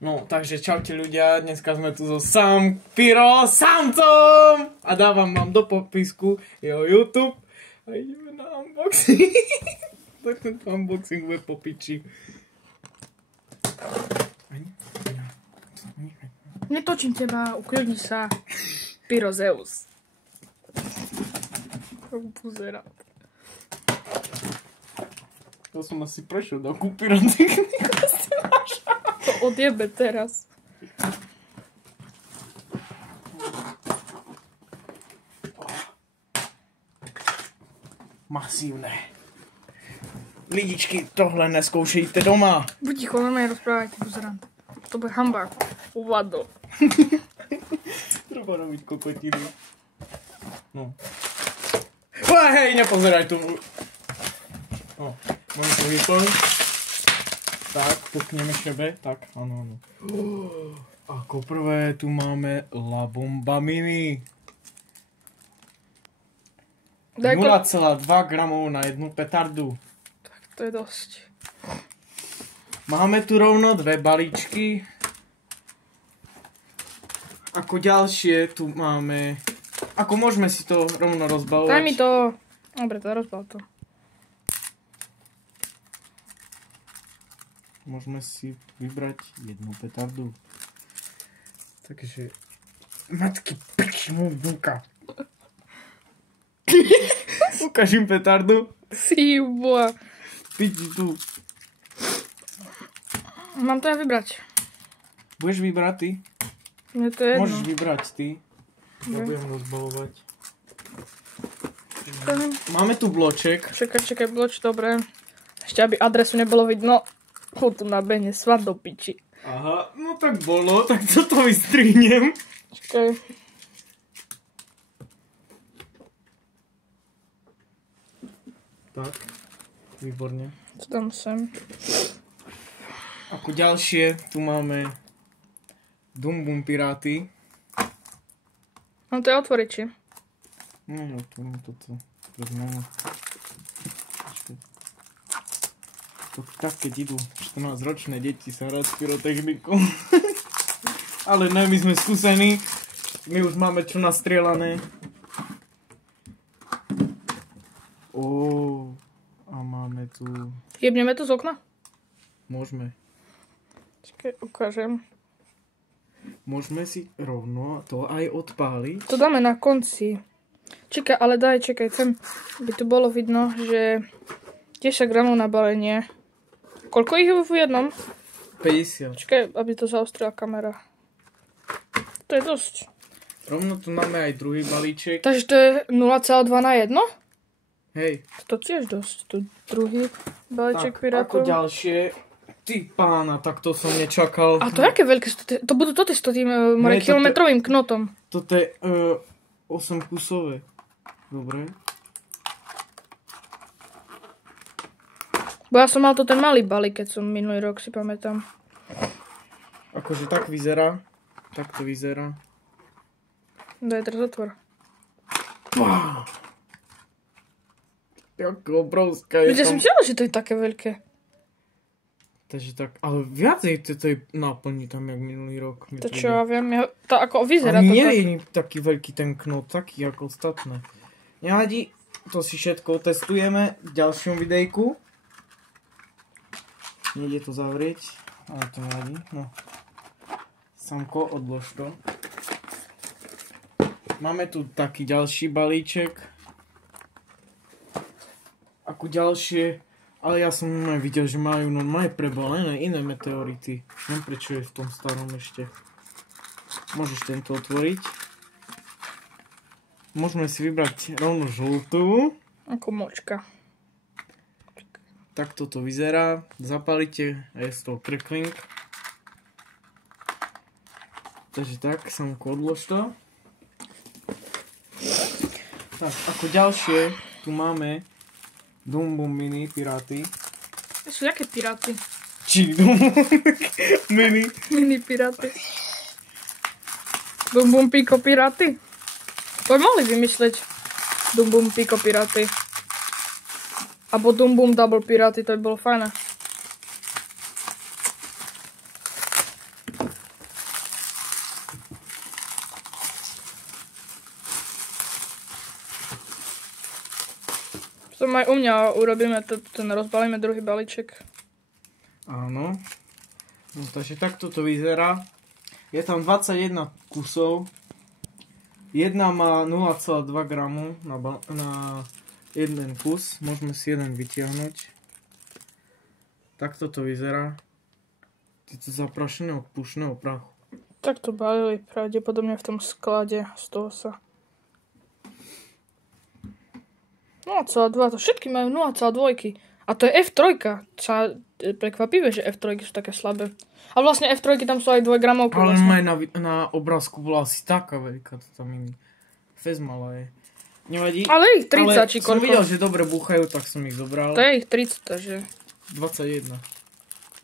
No, takže čaute ľudia, dneska sme tu so Piro Samcom a dávam vám do popisku jeho YouTube a ideme na unboxing. Tak tento unboxing bude po piči. Netočím teba, ukľudni sa. Pyrozeus. Pozerám. To som asi prešiel do pyrotechniku. To odjebe teraz. Masívne. Lidičky, tohle neskoušejte doma. Buď ticho, normálne rozprávajte, pozerám. To bude hamba. Uvado. Treba robiť kokotiny. No. Hej, nepozeraj tu. No, môžem to vyplniť. Tak, pukneme šebe. Tak, áno. Ako prvé tu máme La Bomba Mini. 0,2 gramov na jednu petardu. Tak to je dosť. Máme tu rovno dve balíčky. Ako ďalšie tu máme... Ako môžeme si to rovno rozbalovať? Daj mi to. Dobre, to rozbal to. Môžeme si vybrať jednu petardu. Takže... Matky, piči môj bunka. Ukážim petardu. Si boha. Piči tu. Mám to ja vybrať. Budeš vybrať ty? Mne to je jedno. Môžeš vybrať ty. Ja budem rozbalovať. Máme tu bloček. Čakaj, bloč, dobre. Ešte aby adresu nebolo vidno. Tu nabehne svat do piči. Aha, no tak bolo, tak toto vystrihnem. Čakaj. Tak, výborne. To tam sem. Ako ďalšie, tu máme Dum Bum Piráty. Mám to ja otvoriť, či? Nie, otvorím toto. Znovu. To tak, keď idú 14-ročné deti sa hrať s pyrotechnikou. Ale ne, my sme skúsení. My už máme čo nastrieľané. A máme tu... Jebneme to z okna? Môžeme. Čakaj, ukážem. Môžeme si rovno to aj odpáliť. To dáme na konci. Čakaj, ale čakaj, chcem, by tu bolo vidno, že 10 gramov na balenie. Koľko ich je v jednom? 50. Čakaj, aby to zaostrila kamera. To je dosť. Rovno tu máme aj druhý balíček. Takže to je 0,2 na jedno? Hej. To tiež dosť. Tu druhý balíček Tak, pirátov. ako ďalšie... Ty pána, tak to som nečakal. A to je aké veľké? To budú toto s tým kilometrovým knotom. Toto je 8 kusové. Dobre. Bo ja som mal to ten malý balík, keď som minulý rok, si pamätám. Akože tak vyzerá. Tak to vyzerá. Daj teraz otvor. Pá! Ako obrovská je Veď ja som chcela, že to je také veľké. Takže tak, ale viacej tej náplní tam, jak minulý rok. To čo ja viem, to ako vyzerá to to nie tak. je taký veľký ten knot, taký ako ostatné. Nevadí, to si všetko testujeme v ďalšom videjku. Nejde to zavrieť, ale to nevadí. No. Samko, odlož to. Máme tu taký ďalší balíček. Ako ďalšie... Ale ja som videl, že majú normálne prebalené iné meteority. Neviem, prečo je v tom starom ešte. Môžeš tento otvoriť. Môžeme si vybrať rovno žltú. Ako močka. Tak toto vyzerá. Zapalíte a je z toho krkling. Takže tak, Samko, odlož to. Tak, ako ďalšie, tu máme Dum Bum Mini Piráty. To sú jaké piráty? Či Dum Bum Mini? Mini piráty. Dum Bum Pico piráty? To by mohli vymysleť Dum Bum Pico piráty. Abo Dum Bum Double piráty, to by bolo fajné. Som aj u mňa urobíme ten rozbalíme druhý balíček. Áno. No, takže takto to vyzerá. Je tam 21 kusov. Jedna má 0,2 gramu na jeden kus. Môžeme si jeden vytiahnuť. Takto to vyzerá. Je to zaprašené od pušného prachu. Tak to balili pravdepodobne v tom sklade. Z toho sa... 0,2, to všetky majú 0,2. A to je F3. Prekvapivé, že F3 sú také slabé. A vlastne F3 tam sú aj 2 gramovky. Ale vlastne. na obrázku bola asi taká veľká. To tam iný. Fez malá je. Nevadí. Ale ich 30 ale či som koľko. videl, že dobre búchajú, tak som ich zobral. To je ich 30, takže... 21.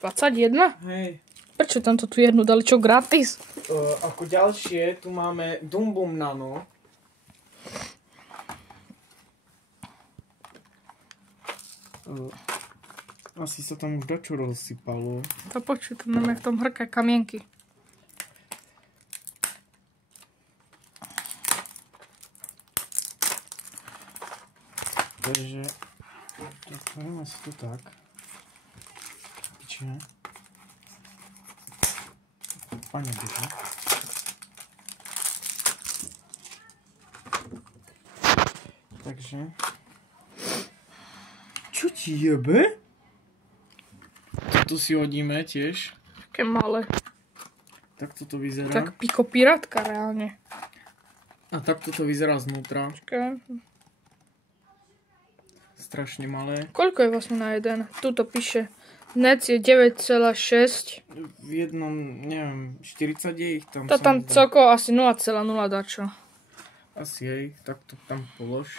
21? Hej. Prečo tamto tu jednu dali? Čo, gratis? Ako ďalšie, tu máme Dum Bum Nano. Asi sa tam už dačo rozsypalo. To počuj, to máme v tom hrke kamienky. Takže... Tak poviem si to tak. Pične. Pane Bože. Takže... Čo ti jebe? Toto si hodíme tiež. Také malé. Takto to vyzerá. Tak piko pirátka reálne. A takto to vyzerá znútra. Počkaj. Strašne malé. Koľko je vlastne na jeden? Tuto píše. Nec je 9,6. V jednom, neviem, 40 je ich tam. To tam celkovo asi 0,0 dačo. Asi jej, tak to tam polož.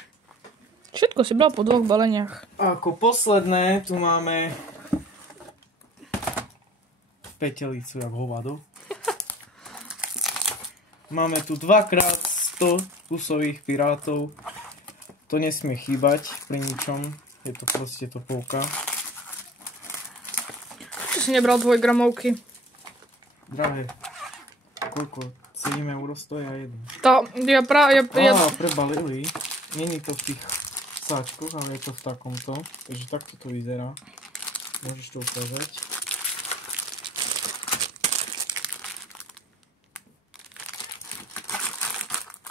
Všetko si bral po 2 baleniach. A ako posledné tu máme petelicu jak hovado. Máme tu 2x100 kusových pirátov. To nesmie chýbať pri ničom. Je to proste topovka. Čo si nebral 2 gramovky? Drahé. Koľko? 7 € stoja jeden. To, Prebalili. Není to v tých sáčkoch, ale je to v takomto. Takže takto to vyzerá. Môžeš to ukázať.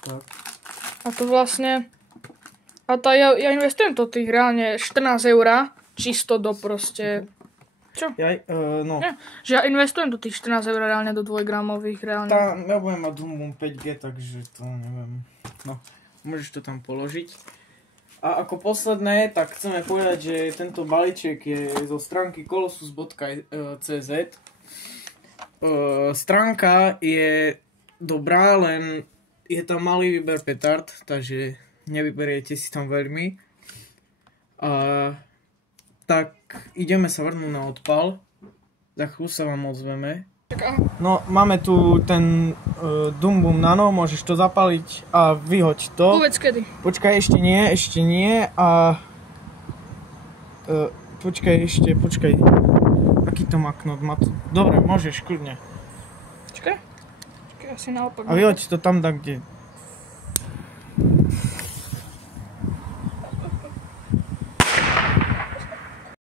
Tak. A to vlastne... A to ja investujem to tých reálne 14 € čisto do proste... Čo? No. Ja, že ja investujem do tých 14 € reálne do 2 gramových reálne. Ja budem mať Dum Bum 5G, takže to neviem. No, môžeš to tam položiť. A ako posledné, tak chceme povedať, že tento balíček je zo stránky colossus.cz. Stránka je dobrá, len je tam malý výber petard, takže nevyberiete si tam veľmi. Tak ideme sa vrhnúť na odpal. Za chvíľu sa vám ozveme. No, máme tu ten Dum Bum Nano, môžeš to zapaliť a vyhoď to. Povedz kedy. Počkaj, ešte nie a... počkaj. Aký to má knot? Má to... Dobre, môžeš, kľudne. Počkaj, asi naopak. A vyhoď to tam, kde